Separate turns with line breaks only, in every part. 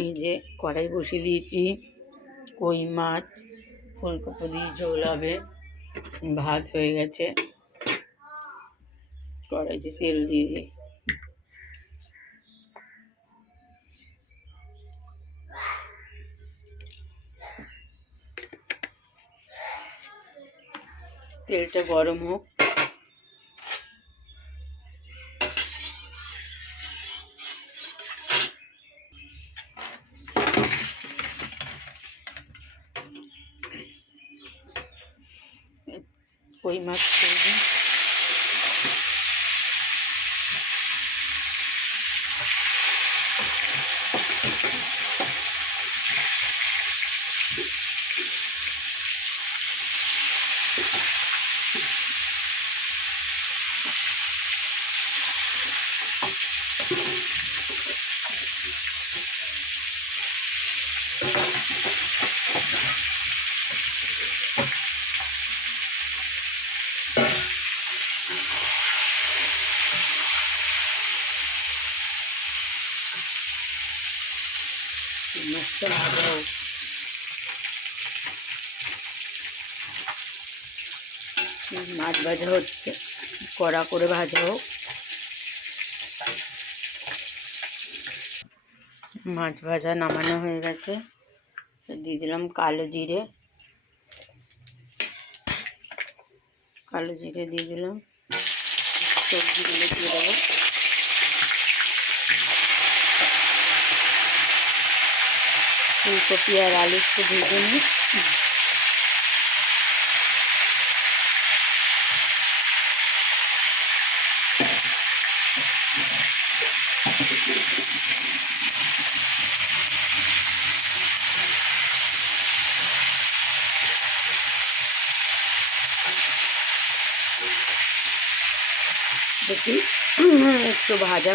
এই যে কড়াই বসিয়ে দিয়েছি, কই মাছ, ফুলকপি দিয়ে ঝোল হবে, ভাত হয়ে গেছে। কড়াইতে তেল দিয়ে দিই। তেলটা গরম হোক। কই মাছ করে দিন মাছটা ভাজা হোক মাছ ভাজা হচ্ছে, কড়া করে ভাজা হোক। মাছ ভাজা নামানো হয়ে গেছে। দিয়ে দিলাম কালো জিরে। কালো জিরে দিয়ে দিলাম। সবজিগুলো দিয়ে দেবো। ফুলকপি আর আলু একটু ভেজে নিই দেখি একটু ভাজা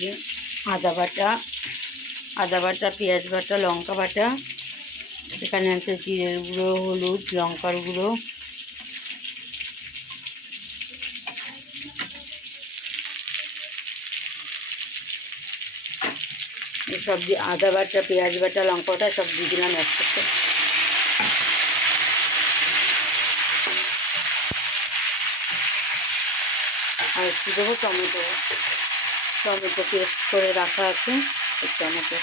যে আদা বাটা আদা বাটা, পেঁয়াজ বাটা, লঙ্কা বাটা, এখানে আছে জিরের গুঁড়ো, হলুদ, লঙ্কার গুঁড়ো। সব দিয়ে আদা বাটা, পেঁয়াজ বাটা লঙ্কা বাটা সব দিয়ে দিলাম একসাথে। আর একটু দেবো টমেটো। টমেটো পেস্ট করে রাখা আছে এই টমেটো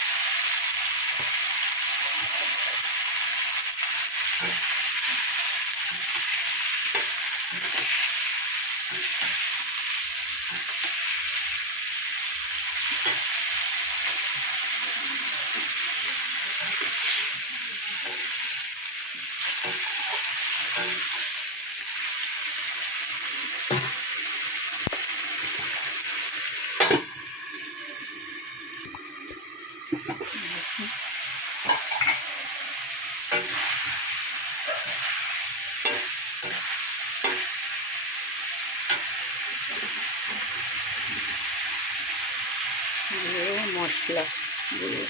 মশলা দিয়ে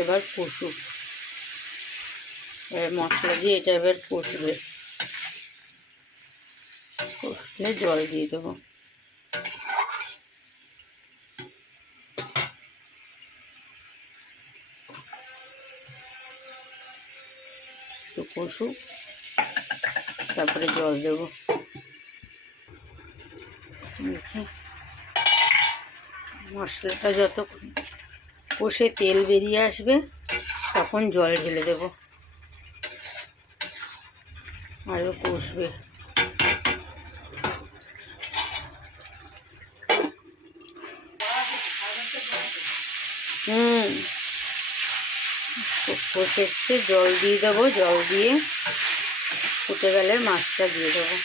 এবার কষুক মশলা দিয়ে এটা এবার কষবে কষলে জল দিয়ে দেবো। একটু কষুক তারপরে জল দেবো। মশলাটা যতক্ষণ কষে তেল বেরিয়ে আসবে, তখন জল ঢেলে দেবো। আরও কষবে। হুম। কষে জল দিয়ে দেবো, জল দিয়ে ফুটে গেলে মাছটা দিয়ে দেবো।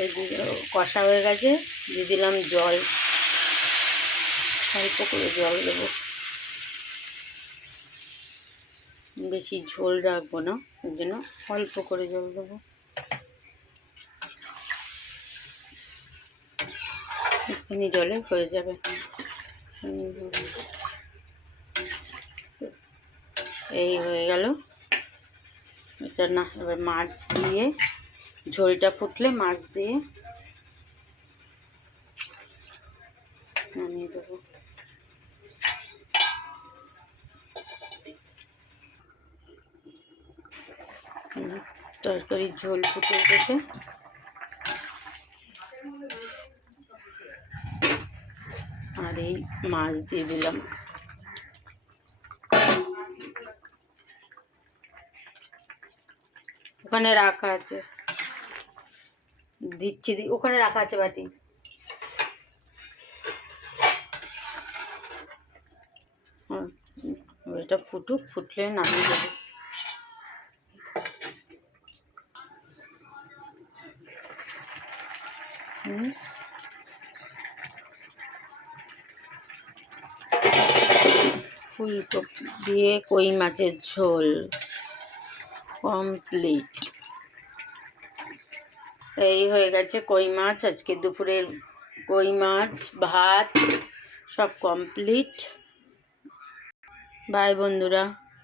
এই কষা হয়ে গেছে, দিয়ে দিলাম জল। অল্প করে জল দেবো। বেশি ঝোল রাখব না ওই জন্য অল্প করে জল দেবো। এক্ষুনি জলে হয়ে যাবে। এই হয়ে গেল। এটা না, এবার মাছ দিয়ে ঝোলটা ফুটলে মাছ দিয়ে নামিয়ে দেবো। হুম, তরকারির ঝোল ফুটে উঠেছে আর এই মাছ দিয়ে দিলাম। ওখানে রাখা আছে। দিচ্ছি ওখানে রাখা আছে বাটি। এটা ফুটুক, ফুটলে নামিয়ে দেবো। ফুলকপি দিয়ে কই মাছের ঝোল? কমপ্লিট। এই হয়ে গেছে কই মাছ। আজকে দুপুরের কই মাছ ভাত সব কমপ্লিট বাই বন্ধুরা।